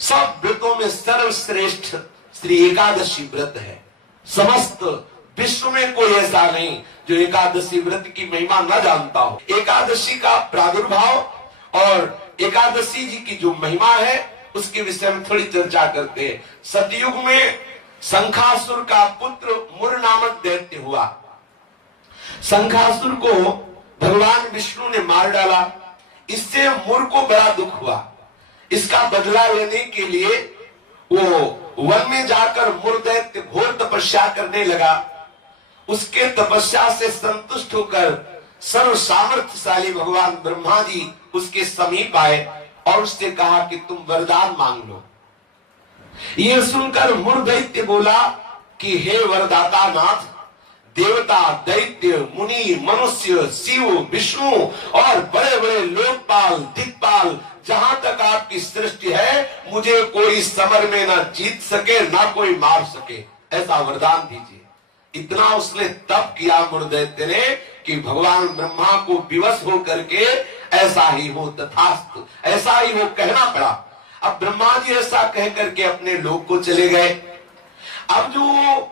सब व्रतों में सर्वश्रेष्ठ श्री एकादशी व्रत है। समस्त विश्व में कोई ऐसा नहीं जो एकादशी व्रत की महिमा न जानता हो। एकादशी का प्रादुर्भाव और एकादशी जी की जो महिमा है उसके विषय में थोड़ी चर्चा करते हैं। सतयुग में शंखासुर का पुत्र मुर नामक दैत्य हुआ। शंखासुर को भगवान विष्णु ने मार डाला। इससे मुर को बड़ा दुख हुआ। इसका बदला लेने के लिए वो वन में जाकर मुर दैत्य घोर तपस्या करने लगा। उसके तपस्या से संतुष्ट होकर सर्व सामर्थ्यशाली भगवान ब्रह्मा जी उसके समीप आए और उससे कहा कि तुम वरदान मांग लो। यह सुनकर मुर दैत्य बोला कि हे वरदाता नाथ, देवता, दैत्य, मुनि, मनुष्य, शिव, विष्णु और बड़े बड़े लोकपाल, दिक्पाल, जहां तक आपकी सृष्टि है, मुझे कोई समर में ना जीत सके ना कोई मार सके, ऐसा वरदान दीजिए। इतना उसने तप किया मुर दैत्य ने कि भगवान ब्रह्मा को विवश होकर के ऐसा ही हो तथास्तु, ऐसा ही हो कहना पड़ा। अब ब्रह्मा जी ऐसा कह करके अपने लोक को चले गए। अब जो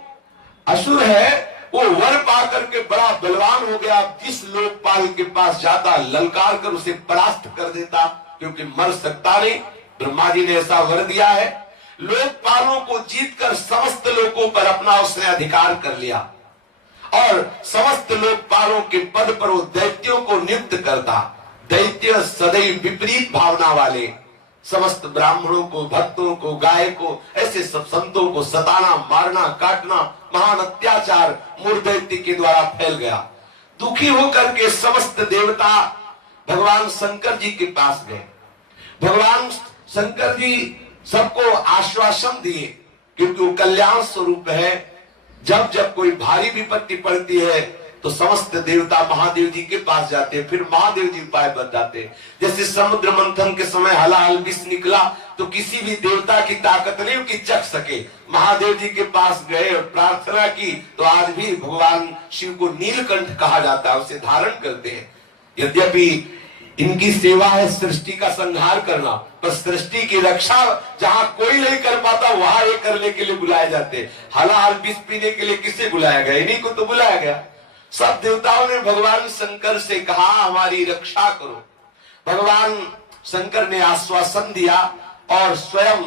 असुर है वो वर पा करके बड़ा बलवान हो गया। जिस लोकपाल के पास जाता ललकार कर उसे परास्त कर देता, क्योंकि मर सकता नहीं। ब्रह्मा जी ने ऐसा वर दिया है। लोकपालों को जीतकर समस्त लोकों पर अपना उसने अधिकार कर लिया और समस्त लोकपालों के पद पर वो दैत्यों को नियुक्त करता। दैत्य सदैव विपरीत भावना वाले समस्त ब्राह्मणों को, भक्तों को, गाय को, ऐसे सब संतों को सताना, मारना, काटना, महान अत्याचार मुर दैत्य के द्वारा फैल गया। दुखी होकर के समस्त देवता भगवान शंकर जी के पास गए। भगवान शंकर जी सबको आश्वासन दिए, क्योंकि वो कल्याण स्वरूप है। जब जब कोई भारी विपत्ति पड़ती है तो समस्त देवता महादेव जी के पास जाते, फिर महादेव जी उपाय बताते। जैसे समुद्र मंथन के समय हलाहल विष निकला तो किसी भी देवता की ताकत नहीं कि चख सके। महादेव जी के पास गए और प्रार्थना की तो आज भी भगवान शिव को नीलकंठ कहा जाता है, उसे धारण करते हैं। यद्यपि इनकी सेवा है सृष्टि का संहार करना, पर सृष्टि की रक्षा जहां कोई नहीं कर पाता वहां ये करने के लिए बुलाए जाते। हलाहल विष पीने के लिए किसे बुलाया गया? इन्हीं को तो बुलाया गया। सब देवताओं ने भगवान शंकर से कहा हमारी रक्षा करो। भगवान शंकर ने आश्वासन दिया और स्वयं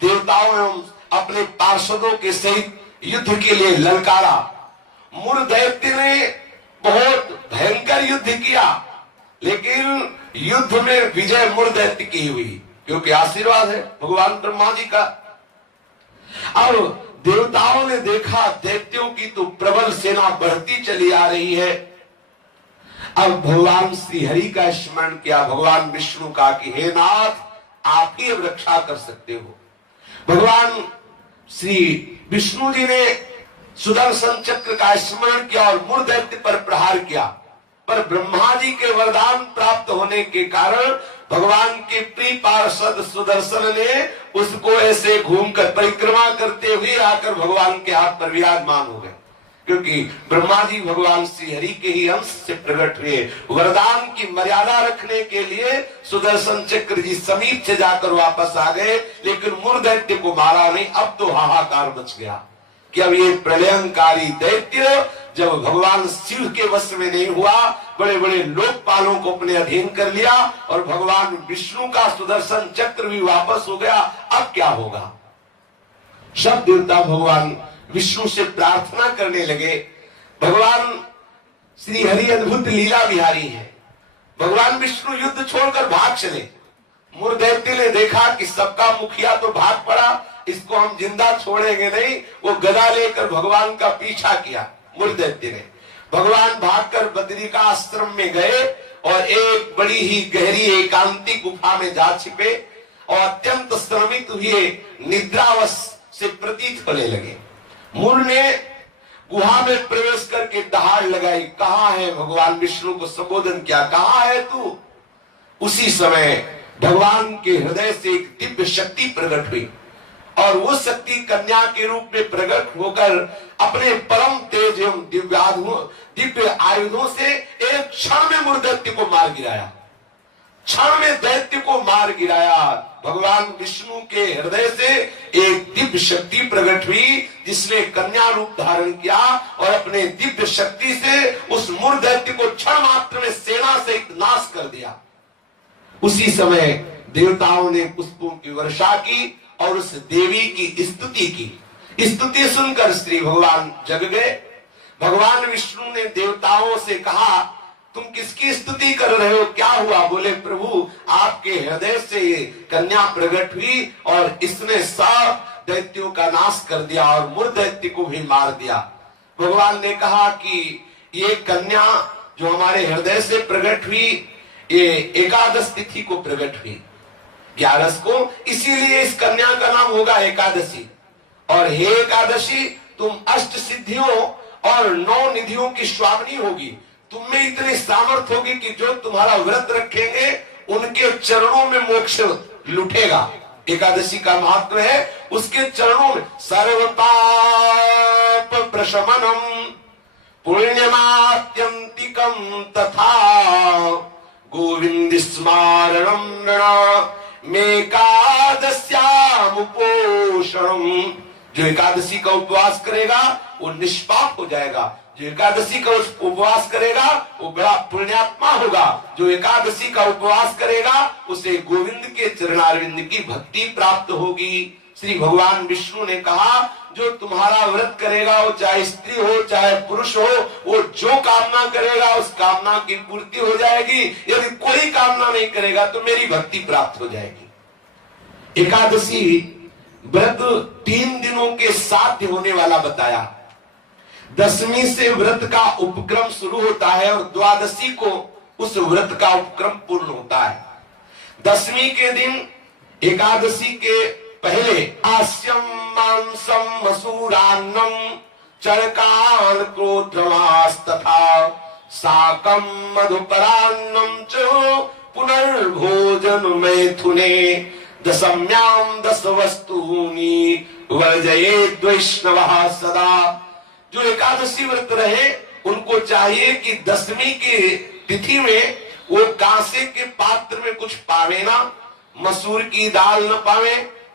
देवताओं एवं अपने पार्षदों के सहित युद्ध के लिए ललकारा। मुर दैत्य ने बहुत भयंकर युद्ध किया, लेकिन युद्ध में विजय मुर दैत्य की हुई, क्योंकि आशीर्वाद है भगवान ब्रह्मा जी का। अब देवताओं ने देखा दैत्यों की तो प्रबल सेना बढ़ती चली आ रही है। अब भगवान श्री हरि का स्मरण किया, भगवान विष्णु का कि हे नाथ, आप ही अब रक्षा कर सकते हो। भगवान श्री विष्णु जी ने सुदर्शन चक्र का स्मरण किया और मुर दैत्य पर प्रहार किया, पर ब्रह्मा जी के वरदान प्राप्त होने के कारण भगवान के प्रिय पार्षद सुदर्शन ने उसको ऐसे घूमकर परिक्रमा करते हुए आकर भगवान के हाथ पर विराजमान हो गए, क्योंकि ब्रह्मा जी भगवान श्री हरि के ही अंश से प्रकट हुए। वरदान की मर्यादा रखने के लिए सुदर्शन चक्र जी समीप से जाकर वापस आ गए, लेकिन मुर दैत्य को मारा नहीं। अब तो हाहाकार मच गया कि अब ये प्रलयंकारी दैत्य जब भगवान शिव के वश में नहीं हुआ, बड़े बड़े लोकपालों को अपने अधीन कर लिया और भगवान विष्णु का सुदर्शन चक्र भी वापस हो गया, अब क्या होगा? सब देवता भगवान विष्णु से प्रार्थना करने लगे। भगवान श्री हरि अद्भुत लीला विहारी है। भगवान विष्णु युद्ध छोड़कर भाग चले। मुर दैत्य ने देखा कि सबका मुखिया तो भाग पड़ा, इसको हम जिंदा छोड़ेंगे नहीं। वो गदा लेकर भगवान का पीछा किया। मुर दैत्य ने भगवान भागकर बद्री का आश्रम में गए और एक बड़ी ही गहरी एकांतिक गुफा में जा छिपे और अत्यंत श्रमित हुए निद्रावश से प्रतीत होने लगे। मुर ने गुहा में प्रवेश करके दहाड़ लगाई, कहाँ है? भगवान विष्णु को संबोधन किया, कहाँ है तू? उसी समय भगवान के हृदय से एक दिव्य शक्ति प्रकट हुई और वो शक्ति कन्या के रूप में प्रकट होकर अपने परम तेज एवं दिव्य आयुधों से एक क्षण में मुर दैत्य को मार गिराया। क्षण में दैत्य को मार गिराया। भगवान विष्णु के हृदय से एक दिव्य शक्ति प्रकट हुई, जिसने कन्या रूप धारण किया और अपने दिव्य शक्ति से उस मूर दैत्य को क्षण मात्र में सेना से नाश कर दिया। उसी समय देवताओं ने पुष्पों की वर्षा की और उस देवी की स्तुति की। स्तुति सुनकर श्री भगवान जग गए। भगवान विष्णु ने देवताओं से कहा, तुम किसकी स्तुति कर रहे हो, क्या हुआ? बोले, प्रभु आपके हृदय से ये कन्या प्रकट हुई और इसने सब दैत्यों का नाश कर दिया और मूर दैत्य को भी मार दिया। भगवान ने कहा कि ये कन्या जो हमारे हृदय से प्रकट हुई, ये एकादश तिथि को प्रकट हुई, 11 को, इसीलिए इस कन्या का नाम होगा एकादशी। और हे एकादशी, तुम अष्ट सिद्धियों और 9 निधियों की स्वामिनी होगी। तुम में इतनी सामर्थ होगी कि जो तुम्हारा व्रत रखेंगे उनके चरणों में मोक्ष लुटेगा। एकादशी का महत्व है उसके चरणों में सर्वपाप प्रशमनम पुण्यमात्यंतिकम तथा गोविंद स्मारणम मेकादश्यामुपोषणम। जो एकादशी का उपवास करेगा वो निष्पाप हो जाएगा। जो एकादशी का उपवास करेगा वो बड़ा पुण्यात्मा होगा। जो एकादशी का उपवास करेगा उसे गोविंद के चरणारविंद की भक्ति प्राप्त होगी। श्री भगवान विष्णु ने कहा, जो तुम्हारा व्रत करेगा वो चाहे स्त्री हो चाहे पुरुष हो, वो जो कामना करेगा उस कामना की पूर्ति हो जाएगी। यदि कोई कामना नहीं करेगा तो मेरी भक्ति प्राप्त हो जाएगी। एकादशी व्रत 3 दिनों के साथ होने वाला बताया। 10वीं से व्रत का उपक्रम शुरू होता है और द्वादशी को उस व्रत का उपक्रम पूर्ण होता है। 10वीं के दिन एकादशी के पहले आस्यम मांसम मसूरान्नम चरकान क्रोधमास तथा साकम मधुपरान्नम च पुनर्भोजन मैथुने दशम्याम 10 वस्तूनि वर्जयेद् वैष्णवः सदा। जो एकादशी व्रत रहे उनको चाहिए कि 10वीं की तिथि में वो कांसे के पात्र में कुछ पावे ना, मसूर की दाल न पावे,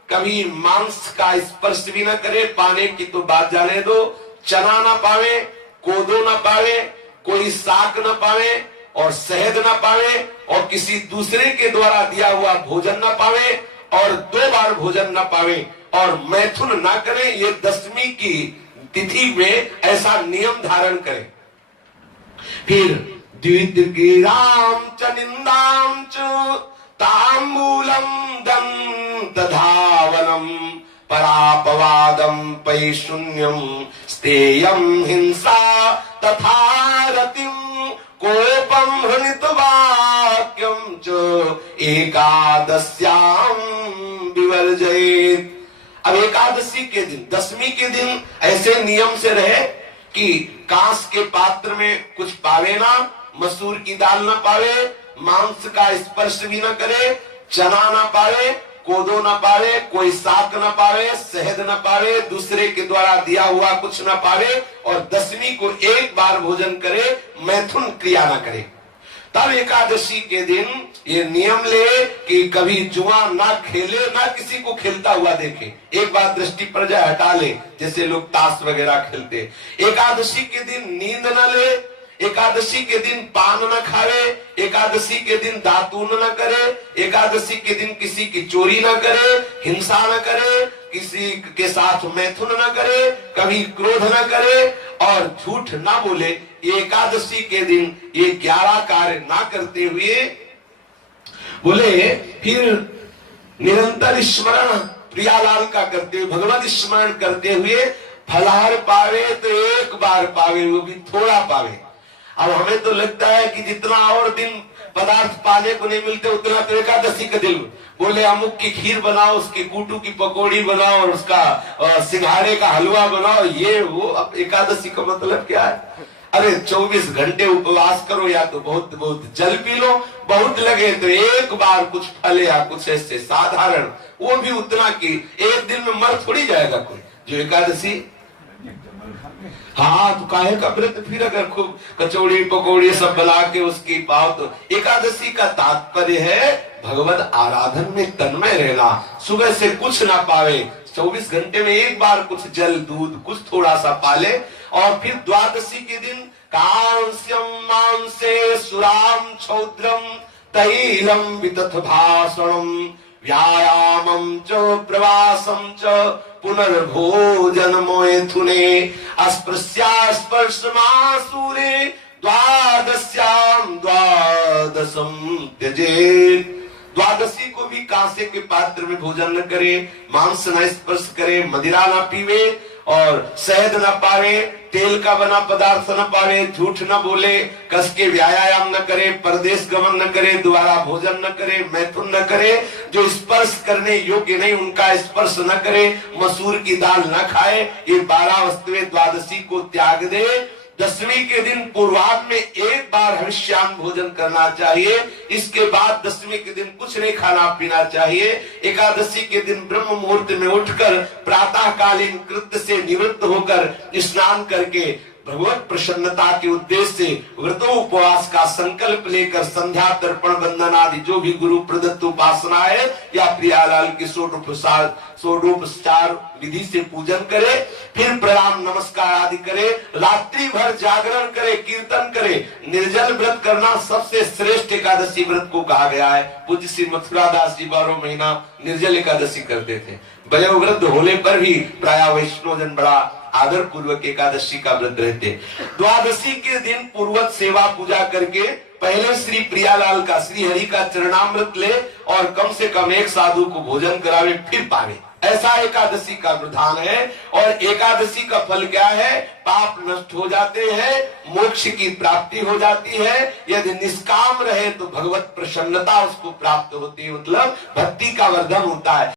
कभी मांस का स्पर्श भी न करे, पाने की तो बात जाने दो, चना न पावे, कोदो न पावे, कोई साग न पावे और शहद न पावे और किसी दूसरे के द्वारा दिया हुआ भोजन न पावे और 2 बार भोजन न पावे और मैथुन न करे। ये 10वीं की तिथि में ऐसा नियम धारण करें। फिर द्वितीयां च निंदां च तांबूलम दंतधावनम परापवादम पैशून्यम स्तेयम हिंसा तथा रतिम कोपम हृणितवाक्यम च एकादश्याम विवर्जयेत्। अब एकादशी के दिन 10वीं के दिन ऐसे नियम से रहे कि कांस के पात्र में कुछ पावे ना, मसूर की दाल ना पावे, मांस का स्पर्श भी न करे, चना ना पावे, कोदो न पावे, कोई साग न पावे, शहद न पावे, दूसरे के द्वारा दिया हुआ कुछ न पावे और 10वीं को 1 बार भोजन करे, मैथुन क्रिया न करे। तब एकादशी के दिन ये नियम ले कि कभी जुआ ना खेले, ना किसी को खेलता हुआ देखे। एक बार दृष्टि पर जाए हटा ले, जैसे लोग ताश वगैरह खेलते। एकादशी के दिन नींद न ले, एकादशी के दिन पान न खावे, एकादशी के दिन दातून न करे, एकादशी के दिन किसी की चोरी न करे, हिंसा न करे, किसी के साथ मैथुन न करे, कभी क्रोध न करे और झूठ न बोले। एकादशी के दिन ये 11 कार्य ना करते हुए बोले फिर निरंतर स्मरण प्रियालाल का करते हुए, भगवत स्मरण करते हुए फलाहार पावे तो 1 बार पावे, वो भी थोड़ा पावे। अब हमें तो लगता है कि जितना और दिन पदार्थ पाने को नहीं मिलते उतना तो एकादशी का दिन। बोले अमुक की खीर बनाओ, उसकी कूटू की पकौड़ी बनाओ और उसका सिंघाड़े का हलवा बनाओ, ये वो। अब एकादशी का मतलब क्या है? अरे 24 घंटे उपवास करो या तो बहुत बहुत जल पी लो, बहुत लगे तो 1 बार कुछ फल या कुछ ऐसे साधारण, वो भी उतना कि 1 दिन में मर थोड़ी जाएगा कोई। जो एकादशी हाँ, तो काहे का व्रत फिर अगर खूब कचौड़ी पकौड़ी सब बना के उसकी पाओ तो। एकादशी का तात्पर्य है भगवत आराधन में तन्मय रहना। सुबह से कुछ ना पावे, 24 घंटे में एक बार कुछ जल दूध कुछ थोड़ा सा पाले, और फिर द्वादशी के दिन कांस्यम मांसे सुराम छौद्रम तैलम वितथ भाषणम व्यायामं च प्रवासं च पुनर्भोजन मैथुने अस्पृश्यास्पर्शमासूरे द्वादश्याम द्वादशम त्यजेत्। द्वादशी को भी कांसे के पात्र में भोजन न करे, मांस न स्पर्श करे, मदिरा न पीवे और शहद न पावे, तेल का बना पदार्थ न पावे, झूठ न बोले, कस के व्यायाम न करे, परदेश गमन न करे, दोबारा भोजन न करे, मैथुन न करे, जो स्पर्श करने योग्य नहीं उनका स्पर्श न करे, मसूर की दाल न खाए। ये 12 वस्तुएं द्वादशी को त्याग दे। दसवीं के दिन पूर्वाह्न में एक बार हविष्यान्न भोजन करना चाहिए। इसके बाद दसवीं के दिन कुछ नहीं खाना पीना चाहिए। एकादशी के दिन ब्रह्म मुहूर्त में उठकर प्रातःकालीन कृत्य से निवृत्त होकर स्नान करके भगवत प्रसन्नता के उद्देश्य से व्रतोपवास का संकल्प लेकर संध्या तर्पण वंदन आदि जो भी गुरु प्रदत्त उपासना है या प्रियालाल की षोडोपचार विधि से पूजन करे, फिर प्रणाम नमस्कार आदि करे, रात्रि भर जागरण करे, कीर्तन करे। निर्जल व्रत करना सबसे श्रेष्ठ एकादशी व्रत को कहा गया है। पूज्य श्री मथुरादास जी 12 महीना निर्जल एकादशी करते थे। वयोवृद्ध होने पर भी प्राय वैष्णव जन बड़ा आदर पूर्वक एकादशी का व्रत रहते। द्वादशी के दिन पूर्वत सेवा पूजा करके पहले श्री प्रियालाल का श्री हरि का चरणामृत ले और कम से कम एक साधु को भोजन करावे, फिर पावे। ऐसा एकादशी का विधान है। और एकादशी का फल क्या है? पाप नष्ट हो जाते हैं, मोक्ष की प्राप्ति हो जाती है। यदि निष्काम रहे तो भगवत प्रसन्नता उसको प्राप्त होती है, मतलब भक्ति का वर्धन होता है।